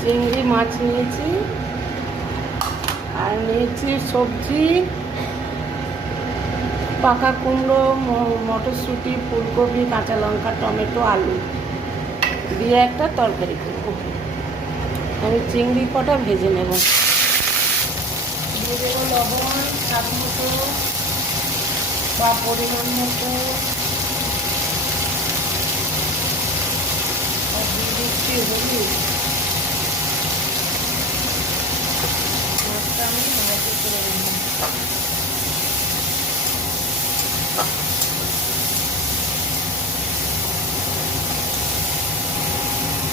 চিংড়ি মাছ নিয়েছি আর নিয়েছি সবজি পাকা কুমড়ো, মটরশুঁটি, ফুলকপি, কাঁচা লঙ্কা, টমেটো, আলু দিয়ে একটা তরকারি করব। আমি চিংড়ি কটা ভেজে নেব। দিয়ে দেবো লবণ স্বাদ মতো বা পরিমাণ মতো, আর দিয়ে দিচ্ছি হলুদ। মাছটা আমি ভাজি করে নেব।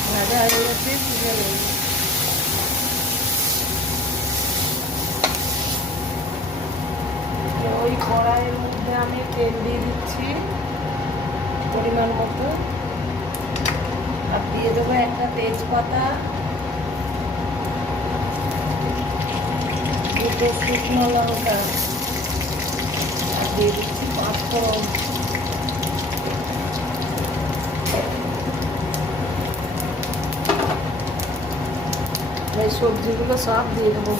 ভাজা হয়ে গেছে, তুলে নেব। ওই কড়াইয়ের মধ্যে আমি তেল দিয়ে দিচ্ছি পরিমাণ মতো, আর দিয়ে দেবো একটা তেজপাতা, দুটো শুকনো লঙ্কা, আর দিয়ে দিচ্ছি পাঁচফোড়ন। এই সবজিগুলো সব দিয়ে দেবো।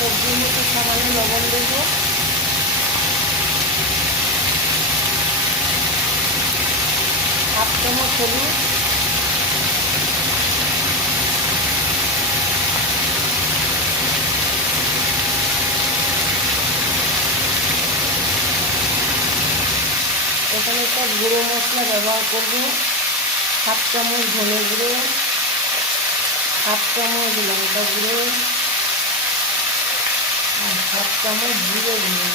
সবজির মধ্যে সামান্য লবণ দেবো, হাফ চামচ হলুদ, এখানে একটা গুঁড়ো মশলা ব্যবহার করবো, হাফ চামচ ধনে গুঁড়ো, হাফ চামচ লঙ্কা গুঁড়ো, আর হাফ চামচ জিরে গুঁড়ো।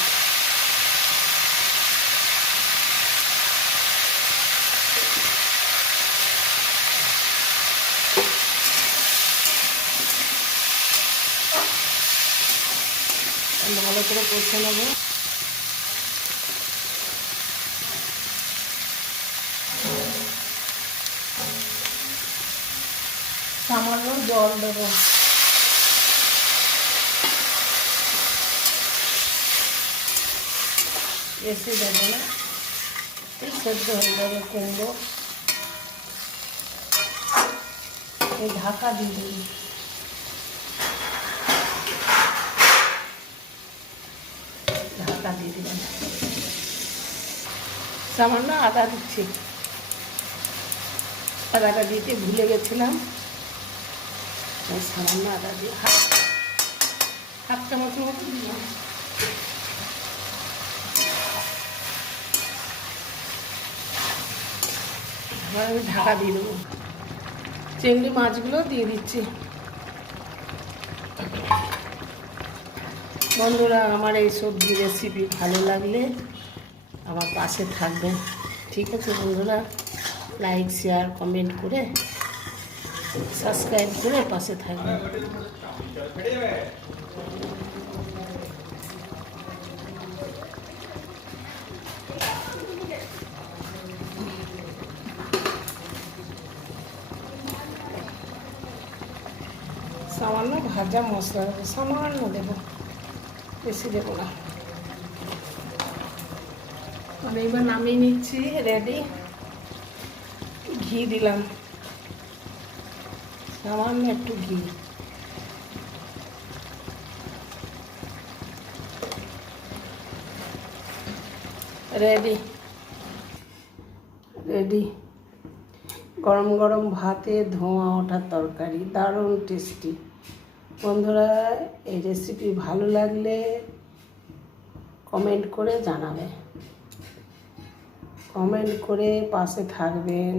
ভালো করে কষে নেব। সামান্য জল দেব। বেশি দেবো না, সেদ্ধ হয়ে যাবে কুমড়ো। এই ঢাকা দিয়ে দিই। ঢাকা দিয়ে দিলাম। সামান্য আদা দিচ্ছি, আদাটা দিতে ভুলে গেছিলাম, সামান্য আদা দিয়ে হাফ চামচ মতো দিলাম। এবার আমি ঢাকা দিয়ে দেবো। চিংড়ি মাছগুলো দিয়ে দিচ্ছি। বন্ধুরা, আমার এই সবজি রেসিপি ভালো লাগলে আমার পাশে থাকবেন, ঠিক আছে বন্ধুরা? লাইক, শেয়ার, কমেন্ট করে সাবস্ক্রাইব করে পাশে থাকবেন। সামান্য ভাজা মশলা দেবো, সামান্য দেবো, বেশি দেবো না। আমি এবার নামিয়ে নিচ্ছি, রেডি। ঘি দিলাম, সামান্য একটু ঘি। রেডি রেডি গরম গরম ভাতে ধোঁয়া ওঠার তরকারি, দারুণ টেস্টি। বন্ধুরা, এই রেসিপি ভালো লাগলে কমেন্ট করে জানাবে, কমেন্ট করে পাশে থাকবেন।